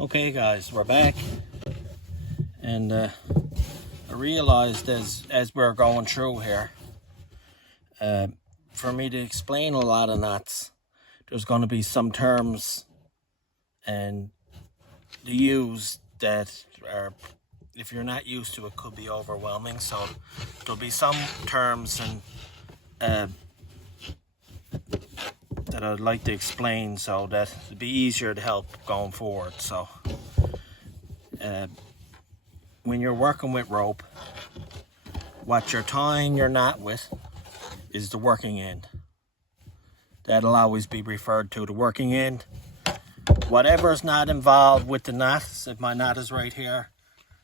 Okay guys, we're back, and I realized as we're going through here, for me to explain a lot of knots, there's going to be some terms and the use that are, if you're not used to it, could be overwhelming. So there'll be some terms and that I'd like to explain so that it'll be easier to help going forward. So when you're working with rope, what you're tying your knot with is the working end. That'll always be referred to the working end. Whatever's not involved with the knot, if my knot is right here,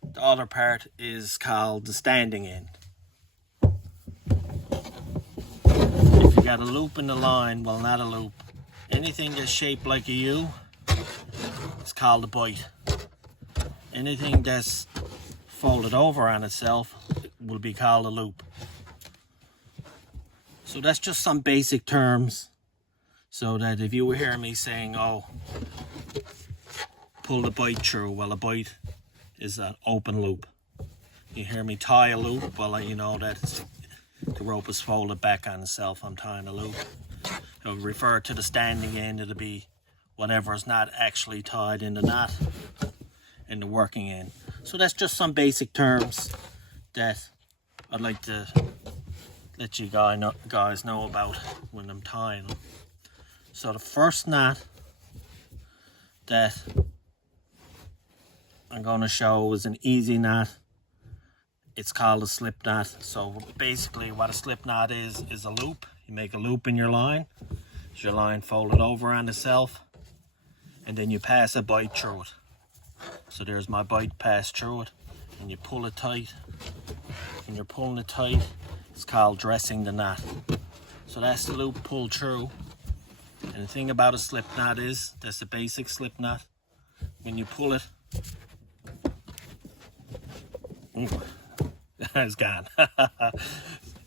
the other part is called the standing end. If you got a loop in the line, well, not a loop, anything that's shaped like a U, it's called a bite. Anything that's folded over on itself will be called a loop. So that's just some basic terms, so that if you were hearing me saying, oh, pull the bite through, well, a bite is an open loop. You hear me tie a loop, well, you know that the rope is folded back on itself. I'm tying a loop. It'll refer to the standing end. It'll be whatever is not actually tied in the knot in the working end. So that's just some basic terms that I'd like to let you guys know about when I'm tying them. So the first knot that I'm going to show is an easy knot. It's called a slip knot. So basically what a slip knot is a loop. You make a loop in your line. Is your line folded over on itself, and then you pass a bite through it. So there's my bite passed through it, and you pull it tight. When you're pulling it tight, it's called dressing the knot. So that's the loop pulled through. And the thing about a slip knot is, that's a basic slip knot. When you pull it, it's gone.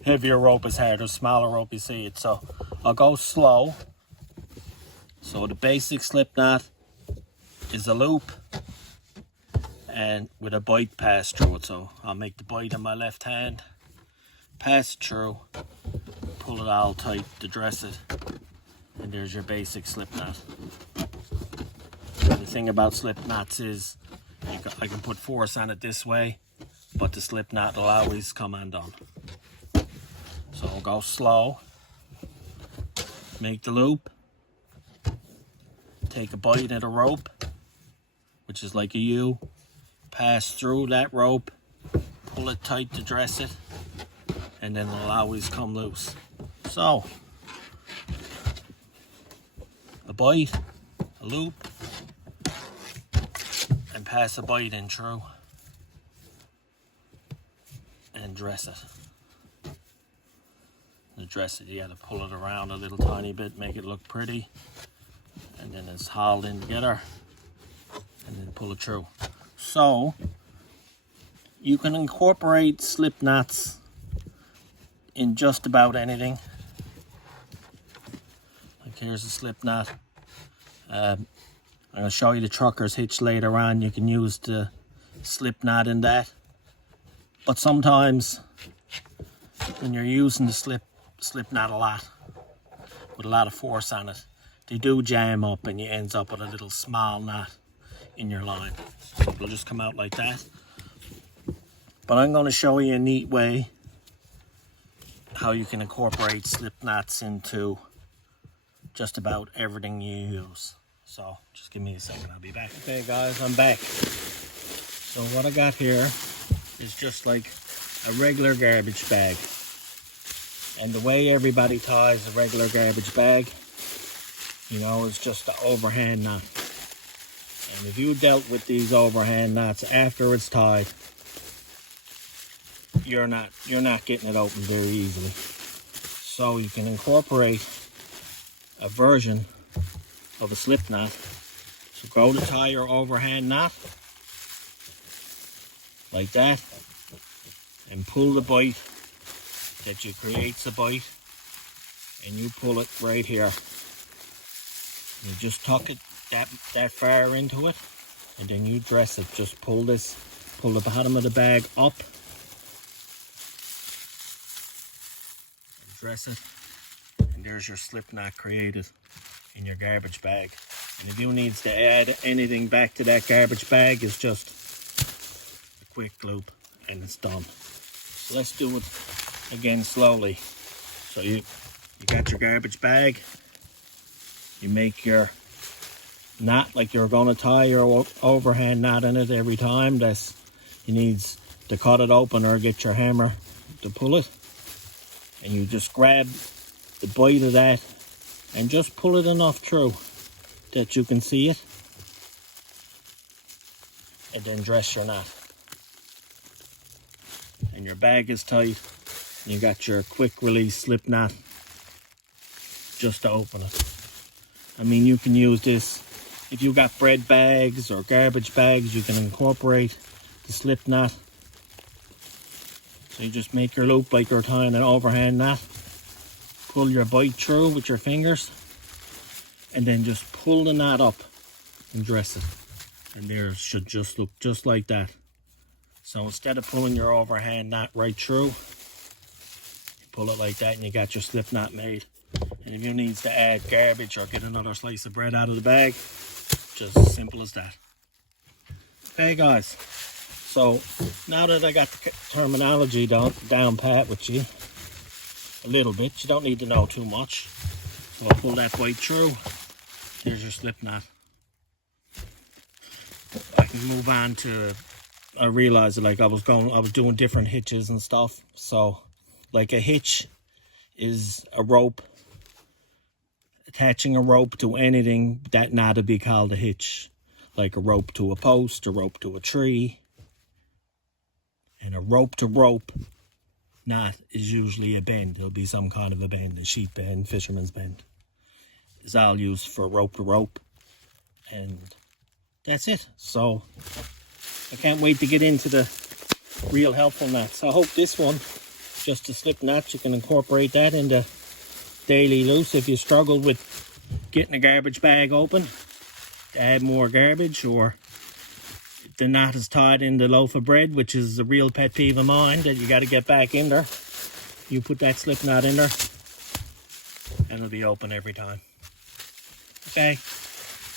Heavier rope is harder, smaller rope you see it. So I'll go slow. So the basic slip knot is a loop and with a bite pass through it. So I'll make the bite in my left hand, pass it through, pull it all tight to dress it, and there's your basic slip knot. The thing about slip knots is I can put force on it this way, but the slip knot will always come undone. So I'll go slow, make the loop, take a bite at a rope, which is like a U, pass through that rope, pull it tight to dress it, and then it'll always come loose. So, a bite, a loop, and pass a bite in through, and dress it. To dress it, you gotta pull it around a little tiny bit, make it look pretty, and then it's hauled in together, and then pull it through. So you can incorporate slip knots in just about anything. Like here's a slip knot. I'm going to show you the trucker's hitch later on. You can use the slip knot in that. But sometimes when you're using the slip knot a lot, with a lot of force on it, they do jam up and you ends up with a little small knot in your line. It'll just come out like that. But I'm going to show you a neat way how you can incorporate slip knots into just about everything you use. So just give me a second, I'll be back. Okay guys, I'm back. So what I got here is just like a regular garbage bag. And the way everybody ties a regular garbage bag, you know, is just the overhand knot. And if you dealt with these overhand knots after it's tied, you're not getting it open very easily. So you can incorporate a version of a slip knot. So go to tie your overhand knot like that, and pull the bite that you creates a bite, and you pull it right here. You just tuck it that far into it, and then you dress it. Just pull the bottom of the bag up, and dress it, and there's your slip knot created in your garbage bag. And if you need to add anything back to that garbage bag, it's just a quick loop and it's done. So let's do it again slowly. So you got your garbage bag, you make your knot like you're going to tie your overhand knot in it every time. You need to cut it open or get your hammer to pull it, and you just grab the bite of that and just pull it enough through that you can see it, and then dress your knot. And your bag is tight, and you got your quick release slip knot just to open it. I mean, you can use this if you got bread bags or garbage bags. You can incorporate the slip knot. So you just make your loop like you're tying an overhand knot, pull your bite through with your fingers, and then just pull the knot up and dress it. And there should just look just like that. So instead of pulling your overhand knot right through, you pull it like that and you got your slip knot made. And if you need to add garbage or get another slice of bread out of the bag, just as simple as that. Okay guys, so now that I got the terminology down pat with you a little bit, you don't need to know too much. So I'll pull that bite through. Here's your slip knot. I can move on to, I realized that like I was doing different hitches and stuff. So like a hitch is a rope, attaching a rope to anything that knot would be called a hitch. Like a rope to a post, a rope to a tree. And a rope to rope knot is usually a bend. There'll be some kind of a bend, a sheet bend, fisherman's bend. It's all used for rope to rope. And that's it. So I can't wait to get into the real helpful knots. I hope this one, just a slip knot, you can incorporate that into daily use. If you struggle with getting a garbage bag open, to add more garbage, or if the knot is tied in the loaf of bread, which is a real pet peeve of mine that you got to get back in there, you put that slip knot in there and it'll be open every time. Okay,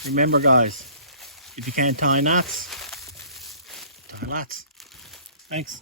remember guys, if you can't tie knots, tie lots. Thanks.